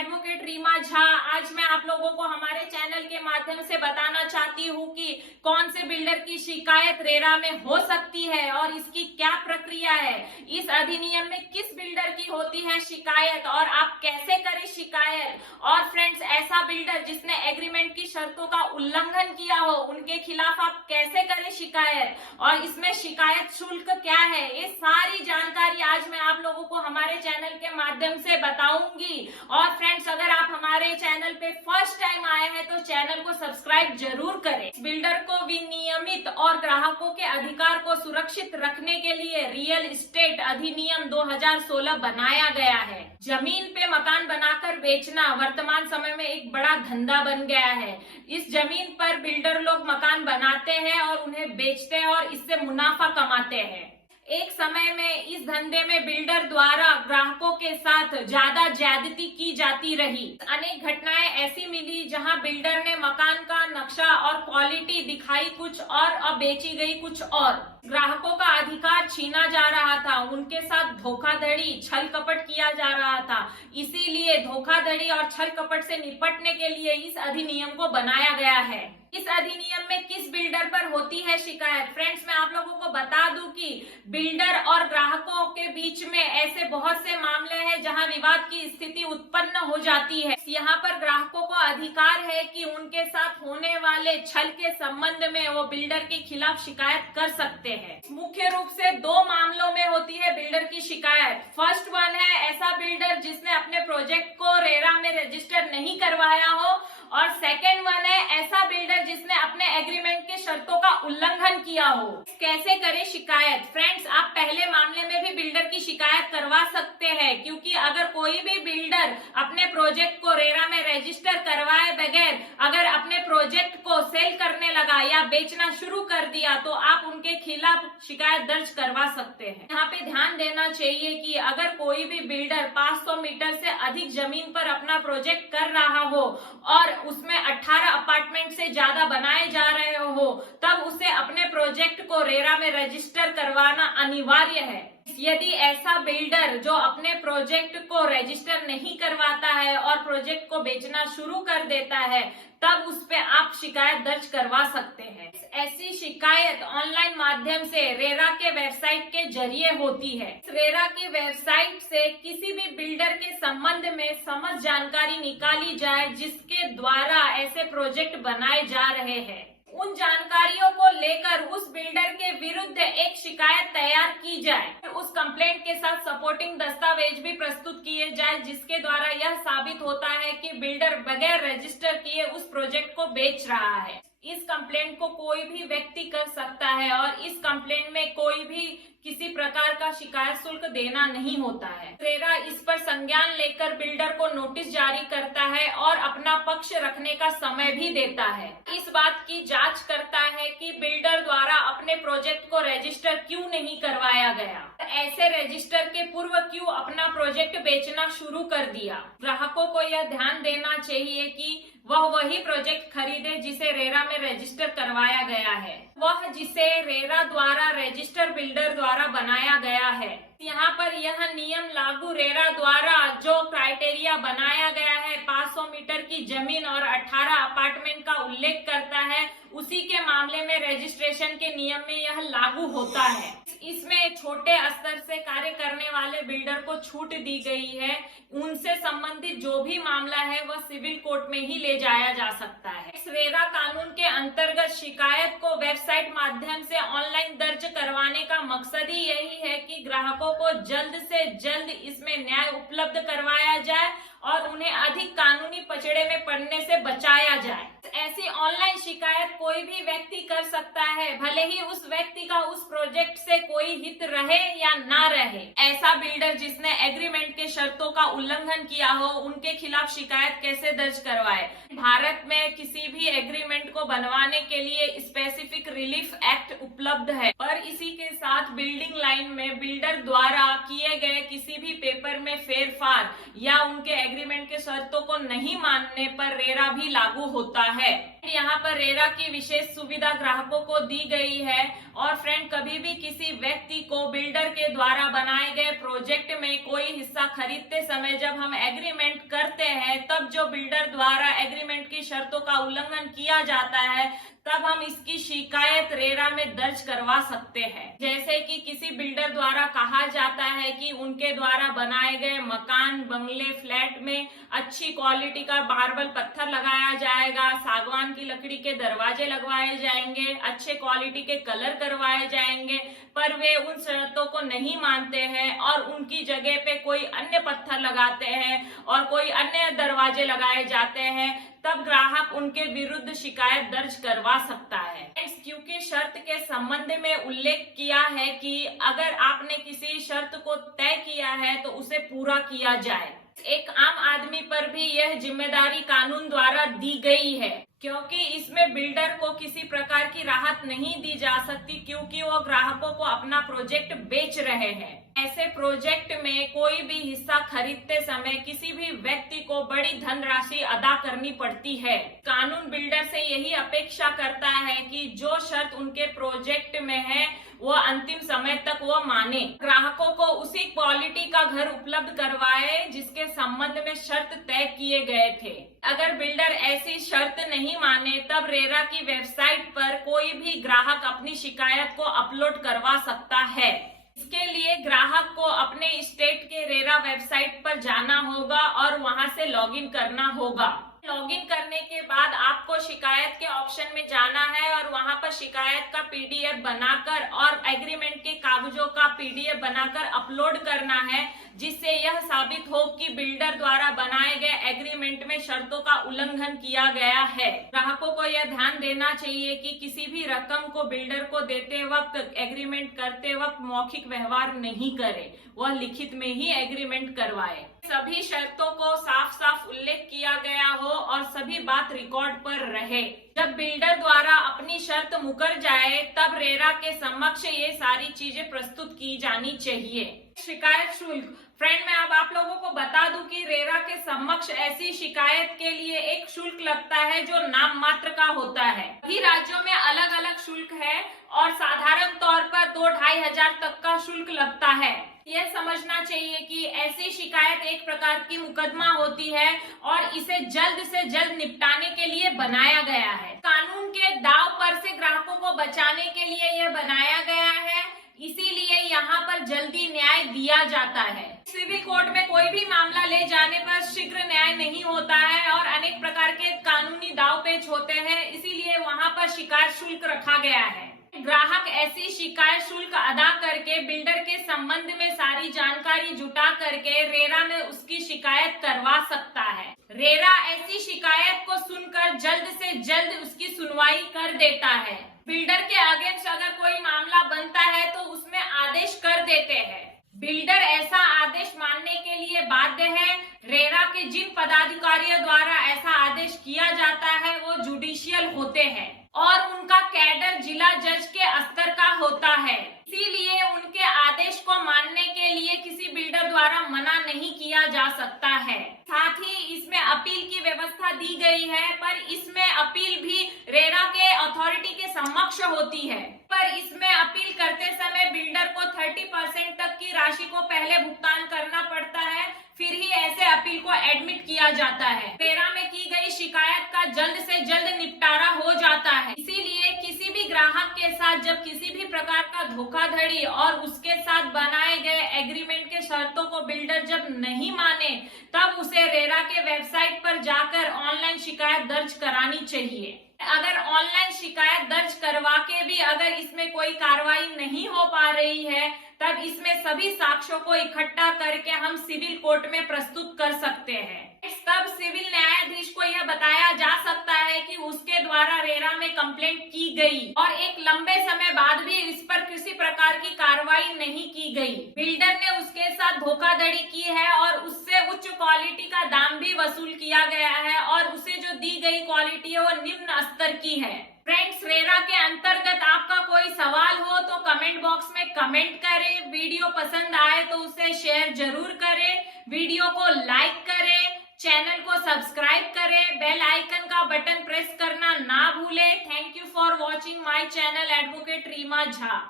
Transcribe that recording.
Advocate Reema Jha. आज मैं आप लोगों को हमारे चैनल के माध्यम से बताना चाहती हूँ कि कौन से बिल्डर की शिकायत रेरा में हो सकती है और इसकी क्या प्रक्रिया है। इस अधिनियम में किस बिल्डर की होती है शिकायत और आप कैसे करें शिकायत। और फ्रेंड्स, ऐसा बिल्डर जिसने एग्रीमेंट की शर्तों का उल्लंघन किया हो उनके खिलाफ आप कैसे करें शिकायत और इसमें शिकायत शुल्क क्या है, ये सारी जानकारी आज मैं आप लोगों को हमारे चैनल के माध्यम से बताऊंगी। और फ्रेंड्स, अगर आप हमारे चैनल पे फर्स्ट टाइम आए हैं तो चैनल को सब्सक्राइब जरूर करें। बिल्डर को विनियमित और ग्राहकों के अधिकार को सुरक्षित रखने के लिए रियल एस्टेट अधिनियम 2016 बनाया गया है। जमीन पे मकान बनाकर बेचना वर्तमान समय में एक बड़ा धंधा बन गया है। इस जमीन पर बिल्डर लोग मकान बनाते हैं और उन्हें बेचते हैं और इससे मुनाफा कमाते हैं। एक समय में इस धंधे में बिल्डर द्वारा ग्राहकों के साथ ज्यादती की जाती रही। अनेक घटनाएं ऐसी मिली जहां बिल्डर ने मकान का नक्शा और क्वालिटी दिखाई कुछ और बेची गई कुछ और। ग्राहकों का अधिकार छीना जा रहा था, उनके साथ धोखाधड़ी छल कपट किया जा रहा था। इसीलिए धोखाधड़ी और छल कपट से निपटने के लिए इस अधिनियम को बनाया गया है। इस अधिनियम में किस बिल्डर पर होती है शिकायत? फ्रेंड्स, मैं आप लोगों को बता दूं कि बिल्डर और ग्राहकों के बीच में ऐसे बहुत से मामले हैं जहां विवाद की स्थिति उत्पन्न हो जाती है। यहाँ पर ग्राहकों को अधिकार है कि उनके साथ होने वाले छल के संबंध में वो बिल्डर के खिलाफ शिकायत कर सकते हैं। मुख्य रूप से दो मामलों में होती है बिल्डर की शिकायत। फर्स्ट वन है ऐसा बिल्डर जिसने अपने प्रोजेक्ट को रेरा में रजिस्टर नहीं करवाया हो, और सेकेंड वन है ऐसा बिल्डर जिसने अपने एग्रीमेंट के शर्तों का उल्लंघन किया हो। कैसे करें शिकायत? फ्रेंड्स, आप पहले मामले में भी बिल्डर की शिकायत करवा सकते हैं, क्योंकि अगर कोई भी बिल्डर अपने प्रोजेक्ट को रेरा में रजिस्टर करवाए बगैर अगर अपने प्रोजेक्ट को सेल करने लगा या बेचना शुरू कर दिया तो आप उनके खिलाफ शिकायत दर्ज करवा सकते हैं। यहाँ पे ध्यान देना चाहिए कि अगर कोई भी बिल्डर 500 मीटर से अधिक जमीन पर अपना प्रोजेक्ट कर रहा हो और उसमें 18 अपार्टमेंट से ज्यादा बनाए जा रहे हो, तब उसे अपने प्रोजेक्ट को रेरा में रजिस्टर करवाना अनिवार्य है। यदि ऐसा बिल्डर जो अपने प्रोजेक्ट को रजिस्टर नहीं करवाता है और प्रोजेक्ट को बेचना शुरू कर देता है, तब उस पे आप शिकायत दर्ज करवा सकते हैं। ऐसी शिकायत ऑनलाइन माध्यम से रेरा के वेबसाइट के जरिए होती है। रेरा की वेबसाइट से किसी भी बिल्डर के संबंध में समस्त जानकारी निकाली जाए जिसके द्वारा ऐसे प्रोजेक्ट बनाए जा रहे हैं। उन जानकारियों को लेकर उस बिल्डर के विरुद्ध एक शिकायत तैयार की जाए। उस कंप्लेंट के साथ सपोर्टिंग दस्तावेज भी प्रस्तुत किए जाए जिसके द्वारा यह साबित होता है कि बिल्डर बगैर रजिस्टर किए उस प्रोजेक्ट को बेच रहा है। इस कंप्लेंट को कोई भी व्यक्ति कर सकता है और इस कंप्लेंट में कोई भी किसी प्रकार का शिकायत शुल्क देना नहीं होता है। रेरा इस पर संज्ञान लेकर बिल्डर को नोटिस जारी करता है और अपना पक्ष रखने का समय भी देता है। इस बात की जांच करता है कि बिल्डर द्वारा अपने प्रोजेक्ट को रजिस्टर क्यों नहीं करवाया गया, ऐसे रजिस्टर के पूर्व क्यों अपना प्रोजेक्ट बेचना शुरू कर दिया। ग्राहकों को यह ध्यान देना चाहिए कि वह वही प्रोजेक्ट खरीदे जिसे रेरा में रजिस्टर करवाया गया है, वह जिसे रेरा द्वारा रजिस्टर बिल्डर द्वारा बनाया गया है। यहाँ पर यह नियम लागू रेरा द्वारा जो क्राइटेरिया बनाया गया है 500 मीटर की जमीन और 18 अपार्टमेंट का उल्लेख करता है, उसी के मामले में रजिस्ट्रेशन के नियम में यह लागू होता है। इसमें छोटे स्तर से कार्य करने वाले बिल्डर को छूट दी गई है। उनसे संबंधित जो भी मामला है वह सिविल कोर्ट में ही ले जाया जा सकता है। इस रेरा कानून के अंतर्गत शिकायत को वेबसाइट माध्यम से ऑनलाइन दर्ज करवाने का मकसद ही यही है कि ग्राहकों को जल्द से जल्द इसमें न्याय उपलब्ध करवाया जाए और उन्हें अधिक कानूनी पचड़े में पड़ने से बचाया जाए। ऐसी ऑनलाइन शिकायत कोई भी व्यक्ति कर सकता है, भले ही उस व्यक्ति का उस प्रोजेक्ट से कोई हित रहे या ना रहे। ऐसा बिल्डर जिसने एग्रीमेंट के शर्तों का उल्लंघन किया हो उनके खिलाफ शिकायत कैसे दर्ज करवाए? भारत में किसी भी एग्रीमेंट को बनवाने के लिए स्पेसिफिक रिलीफ एक्ट उपलब्ध है, और इसी के साथ बिल्डिंग लाइन में बिल्डर द्वारा किए गए किसी भी पेपर में फेरफार या उनके एग्रीमेंट के शर्तों को नहीं मानने पर रेरा भी लागू होता है। यहाँ पर रेरा की विशेष सुविधा ग्राहकों को दी गई है। और फ्रेंड, कभी भी किसी व्यक्ति को बिल्डर के द्वारा बनाए गए प्रोजेक्ट में कोई हिस्सा खरीदते समय जब हम एग्रीमेंट करते हैं, तब जो बिल्डर द्वारा एग्रीमेंट की शर्तों का उल्लंघन किया जाता है, तब हम इसकी शिकायत रेरा में दर्ज करवा सकते हैं। जैसे कि किसी बिल्डर द्वारा कहा जाता है कि उनके द्वारा बनाए गए मकान, बंगले, फ्लैट में अच्छी क्वालिटी का मार्बल पत्थर लगाया जाएगा, सागवान की लकड़ी के दरवाजे लगवाए जाएंगे, अच्छे क्वालिटी के कलर करवाए जाएंगे, पर वे उन शर्तों को नहीं मानते हैं और उनकी जगह पे कोई अन्य पत्थर लगाते हैं और कोई अन्य दरवाजे लगाए जाते हैं, तब ग्राहक उनके विरुद्ध शिकायत दर्ज करवा सकता है। क्योंकि शर्त के संबंध में उल्लेख किया है कि अगर आपने किसी शर्त को तय किया है तो उसे पूरा किया जाए। एक आम आदमी पर भी यह जिम्मेदारी कानून द्वारा दी गई है, क्योंकि इसमें बिल्डर को किसी प्रकार की राहत नहीं दी जा सकती, क्योंकि वो ग्राहकों को अपना प्रोजेक्ट बेच रहे हैं। ऐसे प्रोजेक्ट में कोई भी हिस्सा खरीदते समय किसी भी व्यक्ति को बड़ी धनराशि अदा करनी पड़ती है। कानून बिल्डर से यही अपेक्षा करता है कि जो शर्त उनके प्रोजेक्ट में है वो अंतिम समय तक वो माने, ग्राहकों को उसी क्वालिटी का घर उपलब्ध करवाए जिसके संबंध में शर्त तय किए गए थे। अगर बिल्डर ऐसी शर्त नहीं माने, तब रेरा की वेबसाइट पर कोई भी ग्राहक अपनी शिकायत को अपलोड करवा सकता है। इसके लिए ग्राहक को अपने स्टेट के रेरा वेबसाइट पर जाना होगा और वहां से लॉगिन करना होगा। लॉगिन करने के बाद आपको शिकायत के ऑप्शन में जाना है और वहां पर शिकायत का पीडीएफ बनाकर और एग्रीमेंट के कागजों का पीडीएफ बनाकर अपलोड करना है, जिससे यह साबित हो कि बिल्डर द्वारा बनाए गए एग्रीमेंट में शर्तों का उल्लंघन किया गया है। ग्राहकों को यह ध्यान देना चाहिए कि किसी भी रकम को बिल्डर को देते वक्त, एग्रीमेंट करते वक्त मौखिक व्यवहार नहीं करे, वह लिखित में ही एग्रीमेंट करवाए। सभी शर्तों को साफ साफ उल्लेख किया गया हो और सभी बात रिकॉर्ड पर रहे। जब बिल्डर द्वारा अपनी शर्त मुकर जाए, तब रेरा के समक्ष ये सारी चीजें प्रस्तुत की जानी चाहिए। शिकायत शुल्क। फ्रेंड, मैं अब आप लोगों को बता दूं कि रेरा के समक्ष ऐसी शिकायत के लिए एक शुल्क लगता है जो नाम मात्र का होता है। सभी राज्यों में अलग अलग शुल्क है और साधारण तौर पर 2-2.5 हजार तक का शुल्क लगता है। यह समझना चाहिए कि ऐसी शिकायत एक प्रकार की मुकदमा होती है और इसे जल्द से जल्द निपटाने के लिए बनाया गया है। कानून के दाव पर से ग्राहकों को बचाने के लिए यह बनाया गया है, इसीलिए यहाँ पर जल्दी न्याय दिया जाता है। सिविल कोर्ट में कोई भी मामला ले जाने पर शीघ्र न्याय नहीं होता है और अनेक प्रकार के कानूनी दाव पेच होते हैं, इसीलिए वहाँ पर शिकायत शुल्क रखा गया है। ग्राहक ऐसी शिकायत शुल्क अदा करके बिल्डर के संबंध में सारी जानकारी जुटा करके रेरा में उसकी शिकायत करवा सकता है। रेरा ऐसी शिकायत को सुनकर जल्द से जल्द उसकी सुनवाई कर देता है। बिल्डर के अगेंस्ट अगर कोई मामला बनता है तो उसमें आदेश कर देते हैं। बिल्डर ऐसा आदेश मानने के लिए बाध्य है। रेरा के जिन पदाधिकारियों द्वारा ऐसा आदेश किया जाता है वो जुडिशियल होते हैं और उनका कैडर जिला जज के स्तर का होता है, इसीलिए उनके आदेश को मानने के लिए किसी बिल्डर द्वारा मना नहीं किया जा सकता है। साथ ही इसमें अपील की व्यवस्था दी गई है, पर इसमें अपील भी रेरा के अथॉरिटी के समक्ष होती है, पर इसमें अपील करते समय बिल्डर को 30% तक की राशि को पहले भुगतान करना पड़ता है, फिर ही ऐसे अपील को एडमिट किया जाता है। रेरा में की गई शिकायत का जल्द से जल्द निपटारा हो जाता है। इसीलिए किसी भी ग्राहक के साथ जब किसी भी प्रकार का धोखाधड़ी और उसके साथ बनाए गए एग्रीमेंट के शर्तों को बिल्डर जब नहीं माने, तब उसे रेरा के वेबसाइट पर जाकर ऑनलाइन शिकायत दर्ज करानी चाहिए। अगर ऑनलाइन शिकायत दर्ज करवा के भी अगर इसमें कोई कार्रवाई नहीं हो पा रही है, तब इसमें सभी साक्ष्यों को इकट्ठा करके हम सिविल कोर्ट में प्रस्तुत कर सकते हैं। तब सिविल न्यायाधीश को यह बताया जा सकता है कि उसके द्वारा रेरा में कंप्लेंट की गई और एक लंबे समय बाद भी इस पर किसी प्रकार की कार्रवाई नहीं की गई। बिल्डर ने उसके साथ धोखाधड़ी की है और उससे उच्च क्वालिटी का दाम भी वसूल किया गया है और उसे जो दी गई क्वालिटी है वो निम्न स्तर की है। फ्रेंड्स, रेरा के अंतर्गत आपका कोई सवाल हो तो कमेंट बॉक्स में कमेंट करें। वीडियो पसंद आए तो उसे शेयर जरूर करें, वीडियो को लाइक करें, चैनल को सब्सक्राइब करें, बेल आइकन का बटन प्रेस करना ना भूलें। Thank you for watching my channel advocate Reema Jha.